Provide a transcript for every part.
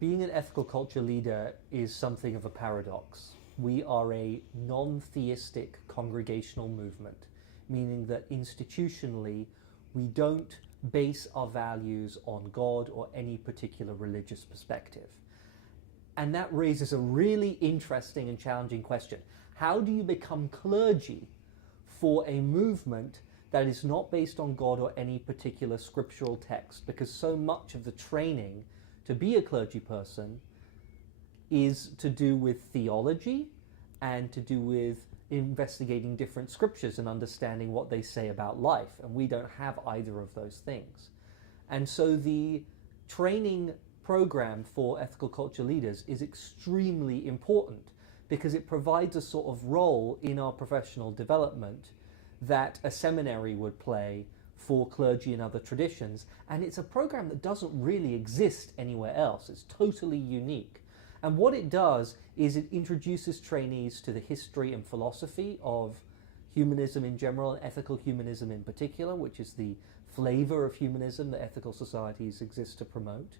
Being an ethical culture leader is something of a paradox. We are a non-theistic congregational movement, meaning that institutionally we don't base our values on God or any particular religious perspective. And that raises a really interesting and challenging question. How do you become clergy for a movement that is not based on God or any particular scriptural text? Because so much of the training to be a clergy person is to do with theology and to do with investigating different scriptures and understanding what they say about life. And we don't have either of those things. And so the training program for ethical culture leaders is extremely important because it provides a sort of role in our professional development that a seminary would play for clergy and other traditions, and it's a program that doesn't really exist anywhere else. It's totally unique. And what it does is it introduces trainees to the history and philosophy of humanism in general, and ethical humanism in particular, which is the flavor of humanism that ethical societies exist to promote.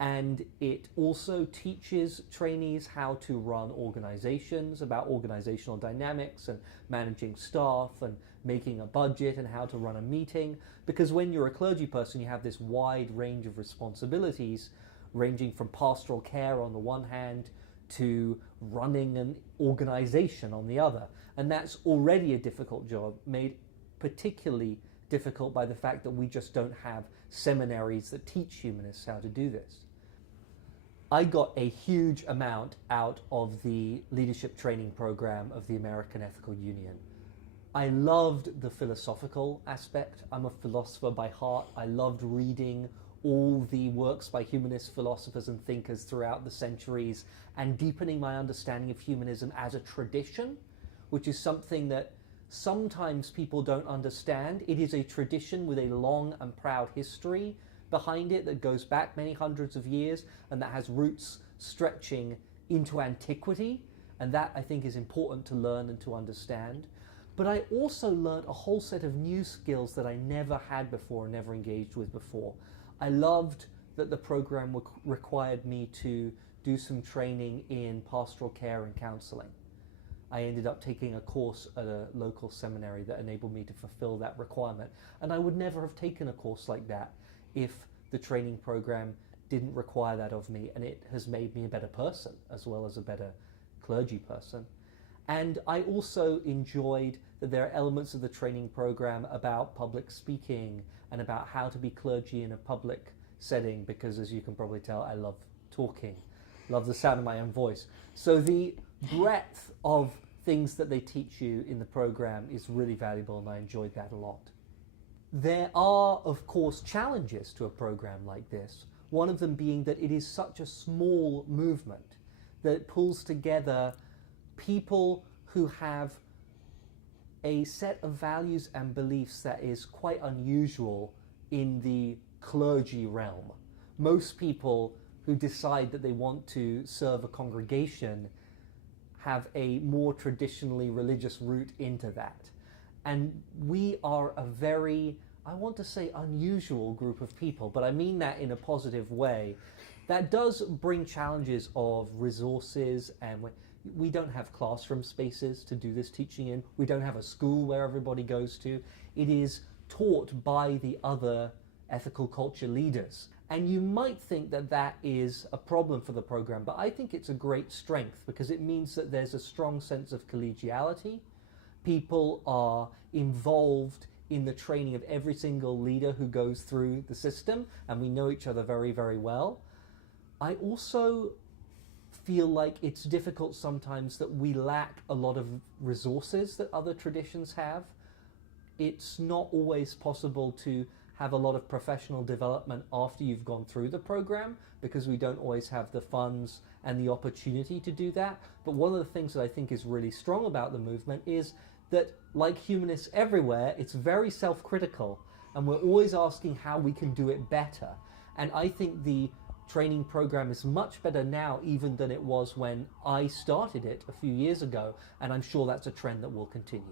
And it also teaches trainees how to run organizations, about organizational dynamics and managing staff and making a budget and how to run a meeting. Because when you're a clergy person, you have this wide range of responsibilities, ranging from pastoral care on the one hand to running an organization on the other. And that's already a difficult job, made particularly difficult by the fact that we just don't have seminaries that teach humanists how to do this. I got a huge amount out of the leadership training program of the American Ethical Union. I loved the philosophical aspect. I'm a philosopher by heart. I loved reading all the works by humanist philosophers and thinkers throughout the centuries and deepening my understanding of humanism as a tradition, which is something that sometimes people don't understand. It is a tradition with a long and proud history behind it that goes back many hundreds of years and that has roots stretching into antiquity, and that I think is important to learn and to understand. But I also learned a whole set of new skills that I never had before, never engaged with before. I loved that the program required me to do some training in pastoral care and counseling. I ended up taking a course at a local seminary that enabled me to fulfill that requirement, and I would never have taken a course like that if the training program didn't require that of me, and it has made me a better person as well as a better clergy person. And I also enjoyed that there are elements of the training program about public speaking and about how to be clergy in a public setting, because as you can probably tell, I love talking, love the sound of my own voice. So the breadth of things that they teach you in the program is really valuable, and I enjoyed that a lot. There are, of course, challenges to a program like this. One of them being that it is such a small movement that it pulls together people who have a set of values and beliefs that is quite unusual in the clergy realm. Most people who decide that they want to serve a congregation have a more traditionally religious route into that. And we are a very, I want to say, unusual group of people, but I mean that in a positive way. That does bring challenges of resources, and we don't have classroom spaces to do this teaching in. We don't have a school where everybody goes to. It is taught by the other ethical culture leaders. And you might think that that is a problem for the program, but I think it's a great strength because it means that there's a strong sense of collegiality. People are involved in the training of every single leader who goes through the system, and we know each other very, very well. I also feel like it's difficult sometimes that we lack a lot of resources that other traditions have. It's not always possible to have a lot of professional development after you've gone through the program because we don't always have the funds and the opportunity to do that. But one of the things that I think is really strong about the movement is that, like humanists everywhere, it's very self-critical, and we're always asking how we can do it better. And I think the training program is much better now even than it was when I started it a few years ago, and I'm sure that's a trend that will continue.